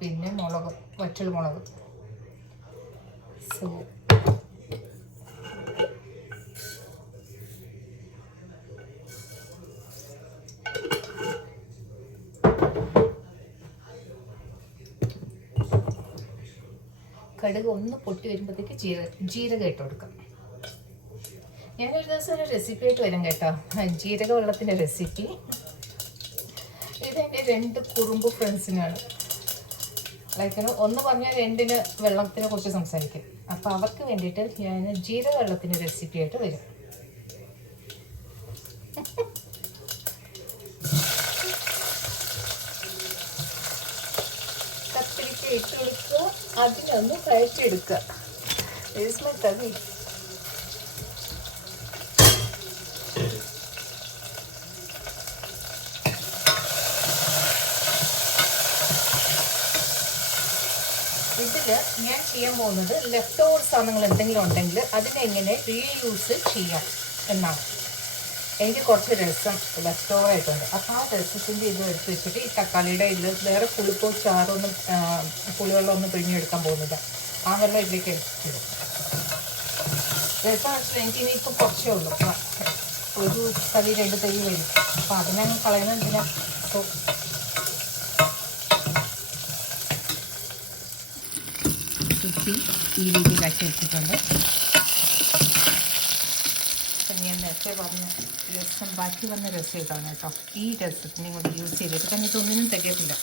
പിന്നെ മുളക്, വറ്റൽ മുളക്. സോ കടുക് ഒന്ന് പൊട്ടി വരുമ്പോഴത്തേക്ക് ജീരകം ഇട്ട് കൊടുക്കാം. ഞാനൊരു ദിവസം ഒരു റെസിപ്പി ആയിട്ട് വരും കേട്ടോ, ജീരക വെള്ളത്തിൻ്റെ റെസിപ്പി. ഇതെൻ്റെ 2 കുറുമ്പ് ഫ്രണ്ട്സിനാണ്. ലൈക്ക് ഒന്ന് പറഞ്ഞാൽ 2 വെള്ളത്തിനെ കുറിച്ച് സംസാരിക്കും. അപ്പോൾ അവർക്ക് വേണ്ടിയിട്ട് ഞാൻ ജീരക വെള്ളത്തിൻ്റെ റെസിപ്പി ആയിട്ട് വരും. കത്തിരിക്ക ഇട്ട് കൊടുക്കുക, അതിനൊന്ന് കയറ്റിയെടുക്കുക. കറി ഇതിൽ ഞാൻ ചെയ്യാൻ പോകുന്നത് ലെഫ്റ്റ് ഓവർ സാധനങ്ങൾ എന്തെങ്കിലും ഉണ്ടെങ്കിൽ അതിനെ എങ്ങനെ റീയൂസ് ചെയ്യാം എന്നാണ്. എനിക്ക് കുറച്ച് രസം ലെഫ്റ്റ് ഓവർ ആയിട്ടുണ്ട്. അപ്പോൾ ആ രസത്തിൻ്റെ ഇത് എടുത്ത് വെച്ചിട്ട് ഈ തക്കാളിയുടെ ഇതിൽ വേറെ പുളിപ്പോ ചാറൊന്നും പുളിവെള്ളമൊന്നും പിഴിഞ്ഞെടുക്കാൻ പോകുന്നില്ല. ആ വെള്ളം ഇതിലേക്ക് ഇടും. രസം വെച്ചാൽ എനിക്കിനി ഇപ്പം കുറച്ചേ ഉള്ളൂ, ഒരു തവി 2 തവി വരും. അപ്പോൾ അതിനങ്ങ് കളയുന്നത് എന്തിനാ. അപ്പോൾ ഈ രീതിയിലാക്കി വെച്ചിട്ടുണ്ട്. അപ്പം ഞാൻ നേരത്തെ പറഞ്ഞ രസം, ബാക്കി വന്ന രസം ഇതാണ് കേട്ടോ. ഈ രസത്തിനെയും കൂടി യൂസ് ചെയ്തിട്ട് കാരണം ഇതൊന്നിനും തികയത്തില്ല.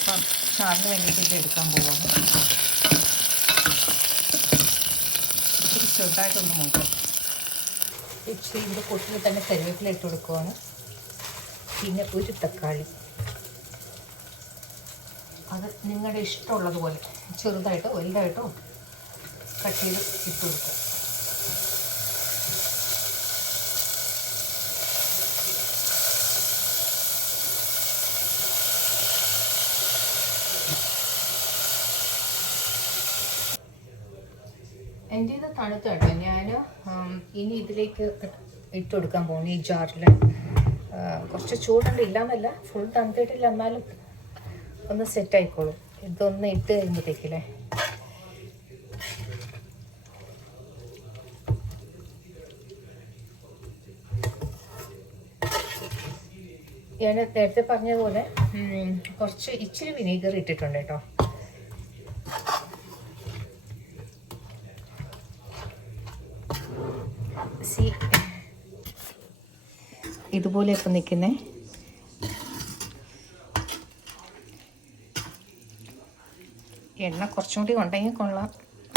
അപ്പം സാറിന് വേണ്ടിയിട്ട് ഇത് എടുക്കാൻ പോവാണ്. ഇത്തിരി ചെറുതായിട്ടൊന്ന് മൂക്കാം. ഇച്ചിരി ഇതിൻ്റെ പൊട്ടിൽ തന്നെ കറിവേപ്പില ഇട്ട് കൊടുക്കുവാണ്. പിന്നെ ഒരു തക്കാളി, അത് നിങ്ങളുടെ ഇഷ്ടമുള്ളതുപോലെ ചെറുതായിട്ടോ വലുതായിട്ടോ കട്ട് ചെയ്ത് ഇട്ട് കൊടുക്കുക. എൻ്റെ ഇത് തണുത്ത കേട്ടോ. ഞാൻ ഇനി ഇതിലേക്ക് ഇട്ട് കൊടുക്കാൻ പോകുന്നു. ഈ ജാറിൽ കുറച്ച് ചൂടുണ്ട്, ഇല്ലാന്നല്ല, ഫുൾ തണുത്തിട്ടില്ല, എന്നാലും ഒന്ന് സെറ്റ് ആയിക്കോളും. ഇതൊന്ന് ഇട്ട് കഴിയുമ്പോഴത്തേക്കില്ലേ ഞാൻ നേരത്തെ പറഞ്ഞതുപോലെ കുറച്ച് ഇച്ചിരി വിനീഗർ ഇട്ടിട്ടുണ്ട് കേട്ടോ. ഇതുപോലെ ഇപ്പം നിൽക്കുന്നേ. എണ്ണ കുറച്ചും കൂടി ഉണ്ടെങ്കിൽ കൊള്ളാം,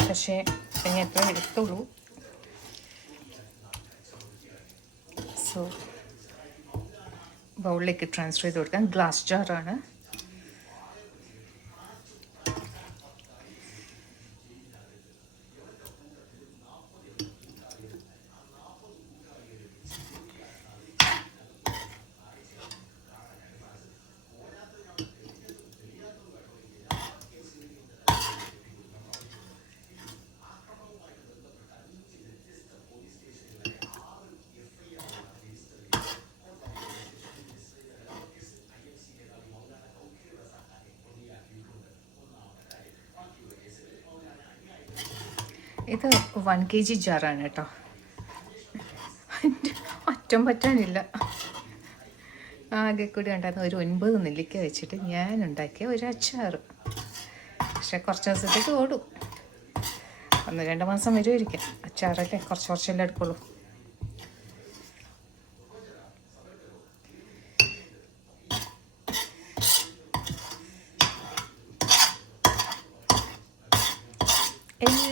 പക്ഷേ ഞാൻ എത്ര എടുത്തുള്ളൂ. സോ ബൗളിലേക്ക് ട്രാൻസ്ഫർ ചെയ്ത് കൊടുക്കാം. ഗ്ലാസ് ജാറാണ്. ഇത് 1 kg ജാറാണ് കേട്ടോ. അറ്റം പറ്റാനില്ല. ആകെ കൂടി ഉണ്ടായിരുന്ന ഒരു 9 നെല്ലിക്ക വെച്ചിട്ട് ഞാൻ ഉണ്ടാക്കിയ ഒരു അച്ചാറ്. പക്ഷെ കുറച്ച് ദിവസത്തേക്ക് ഓടും. 1-2 മാസം വരുമായിരിക്കും. അച്ചാറല്ലേ, കുറച്ചെല്ലാം എടുക്കുള്ളൂ.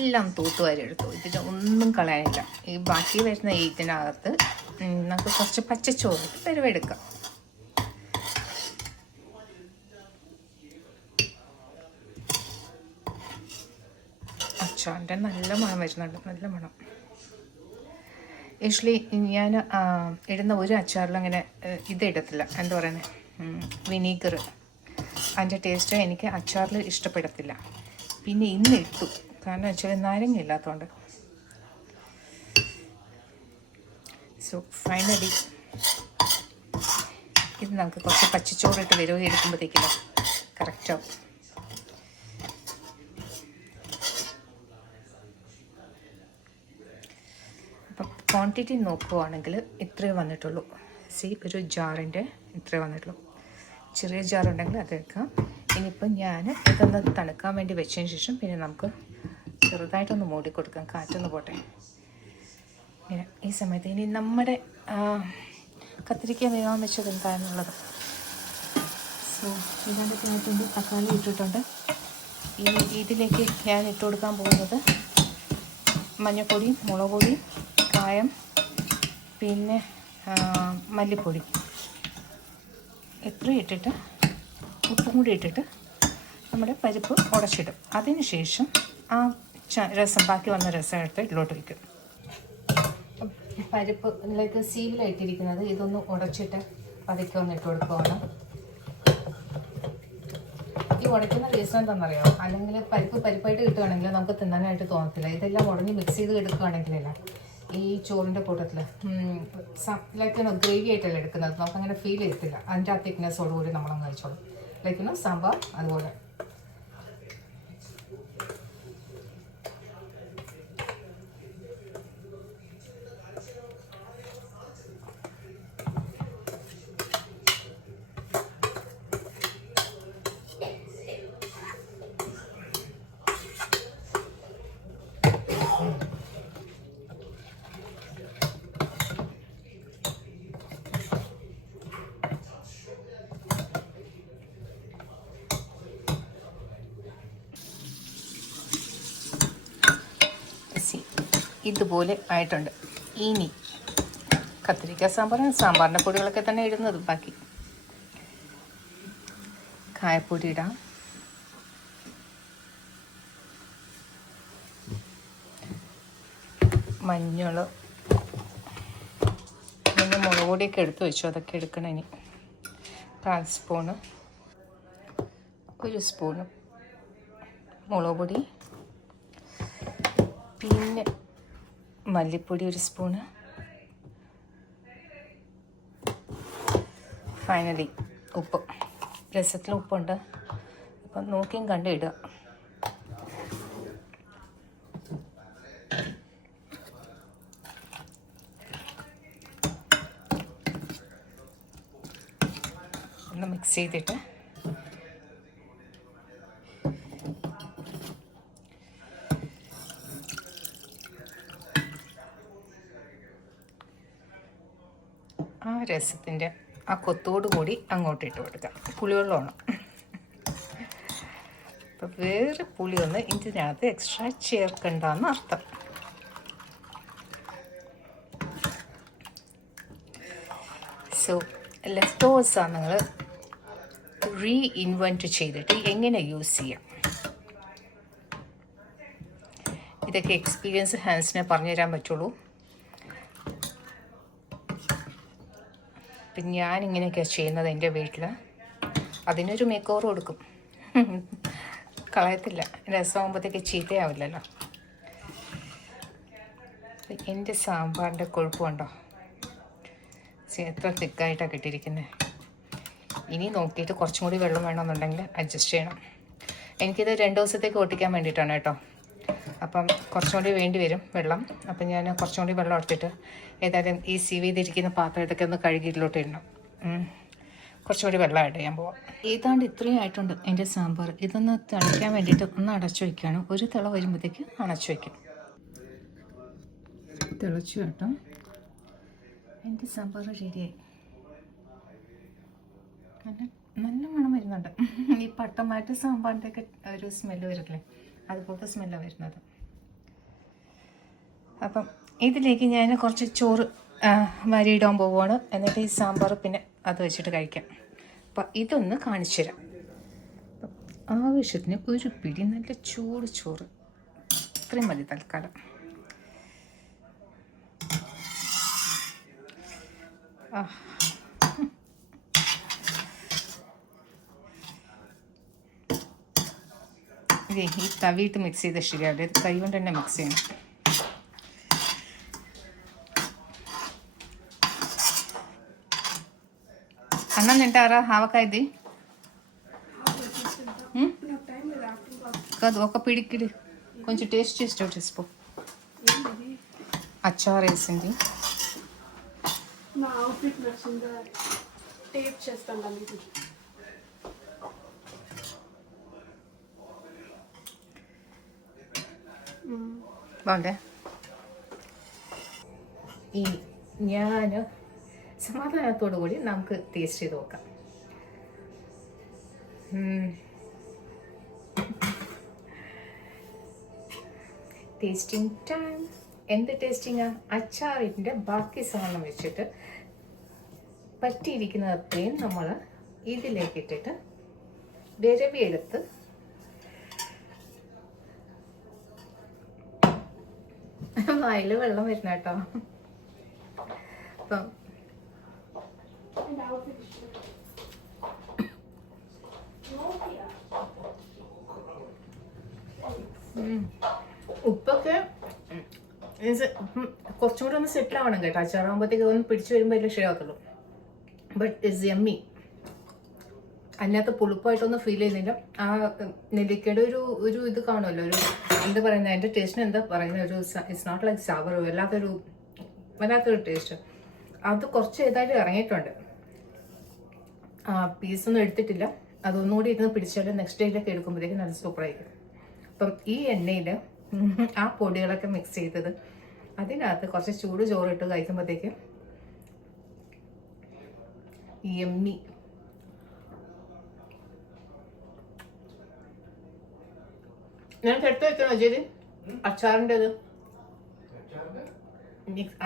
എല്ലാം തൂത്തുവാരി എടുത്തു. ഇതിന് ഒന്നും കളയാനില്ല. ഈ ബാക്കി വരുന്ന ഇതിനകത്ത് നമുക്ക് കുറച്ച് പച്ചച്ചോറ് പെരവെടുക്കാം. അച്ചാറിൻ്റെ നല്ല മണം വരുന്നുണ്ട്, നല്ല മണം. യൂഷ്വലി ഞാൻ ഇടുന്ന ഒരു അച്ചാറിലും അങ്ങനെ ഇതിടത്തില്ല, എന്താ പറയുന്നത്, വിനീഗർ. അതിൻ്റെ ടേസ്റ്റ് എനിക്ക് അച്ചാറിൽ ഇഷ്ടപ്പെടത്തില്ല. പിന്നെ ഇന്ന് ഇട്ടു, കാരണം വെച്ചാൽ നാരങ്ങ ഇല്ലാത്തതുകൊണ്ട്. സോ ഫൈനലി ഇത് നമുക്ക് കുറച്ച് പച്ചച്ചോറിട്ട് വരുമോ എടുക്കുമ്പോഴത്തേക്കില്ല കറക്റ്റാവും. അപ്പം ക്വാണ്ടിറ്റി നോക്കുകയാണെങ്കിൽ ഇത്രയേ വന്നിട്ടുള്ളൂ. ഒരു ജാറിൻ്റെ ഇത്രയേ വന്നിട്ടുള്ളൂ. ചെറിയ ജാറുണ്ടെങ്കിൽ അത് എടുക്കാം. ഇനിയിപ്പം ഞാൻ ഇതൊന്ന് തണുക്കാൻ വേണ്ടി വെച്ചതിന് ശേഷം പിന്നെ നമുക്ക് ചെറുതായിട്ടൊന്ന് മൂടി കൊടുക്കാം, കാറ്റൊന്ന് പോട്ടെ. ഇങ്ങനെ ഈ സമയത്ത് ഇനി നമ്മുടെ കത്തിരിക്ക വേഗം വെച്ചത് എന്താണെന്നുള്ളത്. സോ ഇതിനകത്ത് തക്കാളി ഇട്ടിട്ടുണ്ട്. ഇനി ഇതിലേക്ക് ഞാൻ ഇട്ട് കൊടുക്കാൻ പോകുന്നത് മഞ്ഞൾപ്പൊടിയും മുളക് പൊടിയും കായം പിന്നെ മല്ലിപ്പൊടി ഇത്രയും ഇട്ടിട്ട് ഉപ്പും കൂടി ഇട്ടിട്ട് നമ്മുടെ പരിപ്പ് ഉടച്ചിടും. അതിന് ശേഷം ആ രസം ബാക്കി വന്ന രസം എടുത്ത് ഇതിലോട്ട് വയ്ക്കും. പരിപ്പ് ഇതിലേക്ക് സീവിലായിട്ടിരിക്കുന്നത് ഇതൊന്ന് ഉടച്ചിട്ട് പതുക്കെ ഒന്ന് ഇട്ട് കൊടുക്കുകയാണ്. ഈ ഉടയ്ക്കുന്ന റീസൺ എന്താണെന്നറിയോ? അല്ലെങ്കിൽ പരിപ്പായിട്ട് കിട്ടുകയാണെങ്കിൽ നമുക്ക് തിന്നാനായിട്ട് തോന്നത്തില്ല. ഇതെല്ലാം ഉടഞ്ഞ് മിക്സ് ചെയ്ത് എടുക്കുകയാണെങ്കിലല്ല ഈ ചോറിൻ്റെ കൂട്ടത്തിൽ ലൈക്ക് ഗ്രേവി ആയിട്ടല്ല എടുക്കുന്നത്, നമുക്കങ്ങനെ ഫീൽ ചെയ്യത്തില്ല. അതിൻ്റെ ആ തിക്നെസ്സോടുകൂടി നമ്മളങ്ങ് കഴിച്ചോളും. ലൈക്ക് സാമ്പാർ അതുപോലെ. ഇതുപോലെ ആയിട്ടുണ്ട്. ഇനി കത്തിരിക്ക സാമ്പാറിൻ്റെ പൊടികളൊക്കെ തന്നെ ഇടുന്നത്. ബാക്കി കായപ്പൊടി ഇടാം, മഞ്ഞൾ, പിന്നെ മുളക് പൊടിയൊക്കെ എടുത്ത് വെച്ചു, അതൊക്കെ എടുക്കണം. ഇനി 1/4 സ്പൂണ്, 1 സ്പൂണ് മുളക് പൊടി, പിന്നെ മല്ലിപ്പൊടി 1 സ്പൂണ്, ഫൈനലി ഉപ്പ്. രസത്തിൽ ഉപ്പുണ്ട്, അപ്പം നോക്കിയും കണ്ട് ഇടുക. ഒന്ന് മിക്സ് ചെയ്തിട്ട് ആ രസത്തിൻ്റെ ആ കൊത്തോടു കൂടി അങ്ങോട്ട് ഇട്ട് കൊടുക്കാം. പുളിവെള്ളമാണ്. അപ്പം വേറെ പുളിയൊന്നും ഇതിനകത്ത് എക്സ്ട്രാ ചേർക്കണ്ടെന്ന് അർത്ഥം. സോ ലെഫ്റ്റ് ഓവേഴ്സാണ് നിങ്ങൾ റീഇൻവെൻറ്റ് ചെയ്തിട്ട് എങ്ങനെ യൂസ് ചെയ്യാം. ഇതൊക്കെ എക്സ്പീരിയൻസ് ഹാൻസിനെ പറഞ്ഞുതരാൻ പറ്റുള്ളൂ. അപ്പം ഞാനിങ്ങനെയൊക്കെയാണ് ചെയ്യുന്നത് എൻ്റെ വീട്ടിൽ. അതിനൊരു മേക്ക് ഓവർ കൊടുക്കും, കളയത്തില്ല. രസമാകുമ്പോഴത്തേക്ക് ചീത്തയാവില്ലല്ലോ. എൻ്റെ സാമ്പാറിൻ്റെ കൊഴുപ്പുണ്ടോ? എത്ര തിക്കായിട്ടാണ് കിട്ടിയിരിക്കുന്നത്. ഇനി നോക്കിയിട്ട് കുറച്ചും കൂടി വെള്ളം വേണമെന്നുണ്ടെങ്കിൽ അഡ്ജസ്റ്റ് ചെയ്യണം. എനിക്കിത് 2 ദിവസത്തേക്ക് ഒട്ടിക്കാൻ വേണ്ടിയിട്ടാണ് കേട്ടോ. അപ്പം കുറച്ചും കൂടി വേണ്ടി വരും വെള്ളം. അപ്പം ഞാൻ കുറച്ചും കൂടി വെള്ളം എടുത്തിട്ട് ഏതായാലും ഈ സീവ് ചെയ്തിരിക്കുന്ന പാത്രം ഇതൊക്കെ ഒന്ന് കഴുകിയിലോട്ട് ഇടണം. കുറച്ചും കൂടി വെള്ളം ആഡ് ചെയ്യാൻ പോവാം. ഏതാണ്ട് ഇത്രയും ആയിട്ടുണ്ട് എൻ്റെ സാമ്പാർ. ഇതൊന്ന് തിളയ്ക്കാൻ വേണ്ടിയിട്ട് ഒന്ന് അടച്ചു വയ്ക്കുകയാണ്. ഒരു തിള വരുമ്പോഴത്തേക്ക് അടച്ചു വയ്ക്കും. തിളച്ചു കേട്ടോ. എൻ്റെ സാമ്പാർ റെഡിയായി. നല്ല മണം വരുന്നുണ്ട്. ഈ പട്ടമാറ്റ് സാമ്പാറിൻ്റെ ഒക്കെ ഒരു സ്മെല്ല് വരില്ലേ, അതുപോലത്തെ സ്മെല്ലാണ് വരുന്നത്. അപ്പം ഇതിലേക്ക് ഞാൻ കുറച്ച് ചോറ് വരിയിടാൻ പോവുകയാണ്. എന്നിട്ട് ഈ സാമ്പാർ പിന്നെ അത് വെച്ചിട്ട് കഴിക്കാം. അപ്പം ഇതൊന്ന് കാണിച്ചു തരാം. ആവശ്യത്തിന് ഒരു പിടി നല്ല ചൂട് ചോറ്, ഇത്രയും മതി തൽക്കാലം. ഈ തവിയിട്ട് മിക്സ് ചെയ്ത് ശരിയാവില്ല, ഇത് കൈ കൊണ്ട് തന്നെ മിക്സ് ചെയ്യണം. అన్నం తింటారా ఆవకాయది? కాదు, ఒక పిడికిడి కొంచెం టేస్ట్ చేసి చేసుకో. అచ్చారు వేసింది. మా అవుట్ఫిట్ నచ్చిందా? టేప్ చేస్తాను మీకు. ബാങ്കേ ഈ ഞാൻ സമാധാനത്തോടു കൂടി നമുക്ക് ടേസ്റ്റ് ചെയ്ത് നോക്കാം. Tasting time. എന്ത് ടേസ്റ്റിങ്ങാ? അച്ചാറിൻ്റെ ബാക്കി സാധനം വെച്ചിട്ട് പറ്റിയിരിക്കുന്ന അത്രയും നമ്മൾ ഇതിലേക്ക് ഇട്ടിട്ട് വിരവിയെടുത്ത് വായിൽ വെള്ളം വരുന്ന കേട്ടോ. അപ്പം ഉപ്പൊക്കെ കുറച്ചും കൂടെ ഒന്ന് സെറ്റിൽ ആവണം കേട്ടോ. അച്ചാറാകുമ്പോഴത്തേക്ക് ഒന്ന് പിടിച്ചു വരുമ്പോൾ അതിൽ ശരിയാകത്തുള്ളൂ. But it's yummy. അതിനകത്ത് പുളിപ്പായിട്ടൊന്നും ഫീൽ ചെയ്യുന്നില്ല. ആ നെല്ലിക്കയുടെ ഒരു ഇത് കാണുമല്ലോ, ഒരു എന്താ പറയുന്നത്, അതിൻ്റെ ടേസ്റ്റിന് എന്താ പറയുന്നത്, ഒരു ഇറ്റ്സ് നോട്ട് ലൈക്ക് സവർ, വല്ലാത്തൊരു ടേസ്റ്റ്. അത് കുറച്ച് ഏതായാലും ഇറങ്ങിയിട്ടുണ്ട്. പീസൊന്നും എടുത്തിട്ടില്ല. അതൊന്നുകൂടി ഇരുന്ന് പിടിച്ചാൽ നെക്സ്റ്റ് ഡേയിലൊക്കെ എടുക്കുമ്പോഴത്തേക്ക് നല്ല സൂപ്പറായിരിക്കും. അപ്പം ഈ എണ്ണയിൽ ആ പൊടികളൊക്കെ മിക്സ് ചെയ്തത് അതിനകത്ത് കുറച്ച് ചൂട് ചോറിട്ട് കഴിക്കുമ്പോഴത്തേക്ക് യമ്മി. ഞാൻ എടുത്ത് വെക്കണോ ചേരി അച്ചാറിൻ്റെത്?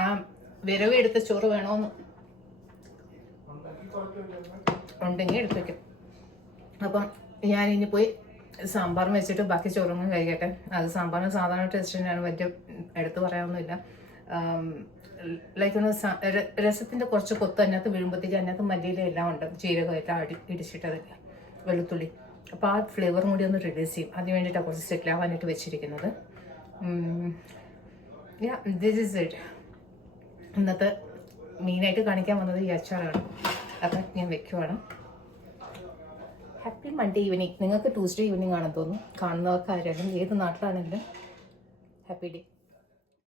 ആ വിരവ് എടുത്ത ചോറ് വേണോന്ന് ഉണ്ടെങ്കിൽ എടുത്ത് വെക്കും. അപ്പം ഞാനിനി പോയി സാമ്പാറും വെച്ചിട്ട് ബാക്കി ചോറൊന്നും കഴിക്കട്ടെ. അത് സാമ്പാറിന് സാധാരണ ടേസ്റ്റ് തന്നെയാണ്, വലിയ എടുത്ത് പറയാനൊന്നുമില്ല. ലൈക്ക് ഒന്ന് രസത്തിൻ്റെ കുറച്ച് കൊത്ത് അതിനകത്ത് വീഴുമ്പോഴത്തേക്ക് അതിനകത്ത് മല്ലിയില എല്ലാം ഉണ്ട്, ജീരകം എല്ലാം ഇടിച്ചിട്ടതൊക്കെ, വെളുത്തുള്ളി. അപ്പോൾ ആ ഫ്ലേവറും കൂടി ഒന്ന് റിലീസ് ചെയ്യും. അതിന് വേണ്ടിയിട്ടാണ് കുറച്ച് സെറ്റിൽ ആവാനായിട്ട് വെച്ചിരിക്കുന്നത്. This is it. ഇന്നത്തെ മെയിനായിട്ട് കാണിക്കാൻ വന്നത് ഈ അച്ചാറാണ്. അത് ഞാൻ വെക്കുവാണ്. Happy Monday evening. നിങ്ങൾക്ക് ട്യൂസ്ഡേ ഈവനിങ് ആണെന്ന് തോന്നുന്നു. കാണുന്നവർക്ക് ആരെങ്കിലും ഏത് നാട്ടിലാണെങ്കിലും ഹാപ്പി ഡേ.